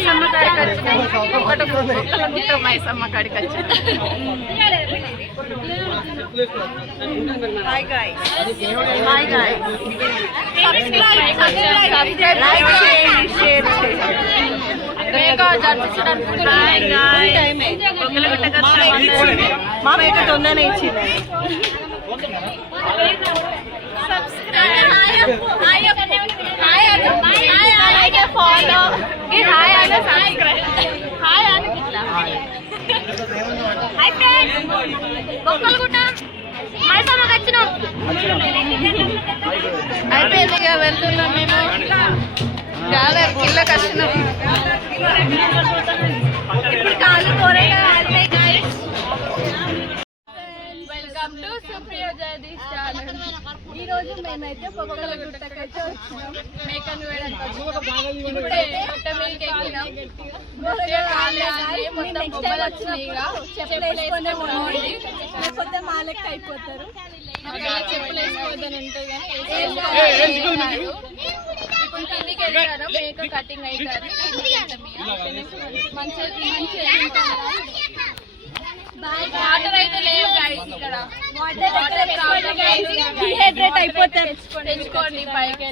మైసమ్మ కాడికి వచ్చిన మైసమ్మ కాడికి వచ్చిన. హాయ్ గాయ్స్, హాయ్ గాయ్స్, మామైతే తొందరనే ఇచ్చింది. అయిపోయింది ఇక వెళ్తున్నాం మేము. చాలా కిళ్ళకి వచ్చినాం. ఇప్పుడు కాళ్ళు welcome to Supriya Jagadish channel. ఈ రోజు మేమైతే పొగలగుట్టకైతే వచ్చినాం. మేకను వేయడానికి వచ్చినాం. ఇప్పుడే కొత్త మిల్క్ ఎక్కినాం. లేకపోతే మాలెక్క అయిపోతారు. చెప్పులు వేసుకోవద్దని ఉంటుంది కానీ ఇప్పుడు కిందికి వెళ్తారు. మేక కటింగ్ అవుతుంది. వాటర్ అయితే లేవు గైస్. ఇక్కడ వాటర్ ప్రాబ్లం. డిహైడ్రేట్ అయిపోతారు. తెచ్చుకోండి పైకి.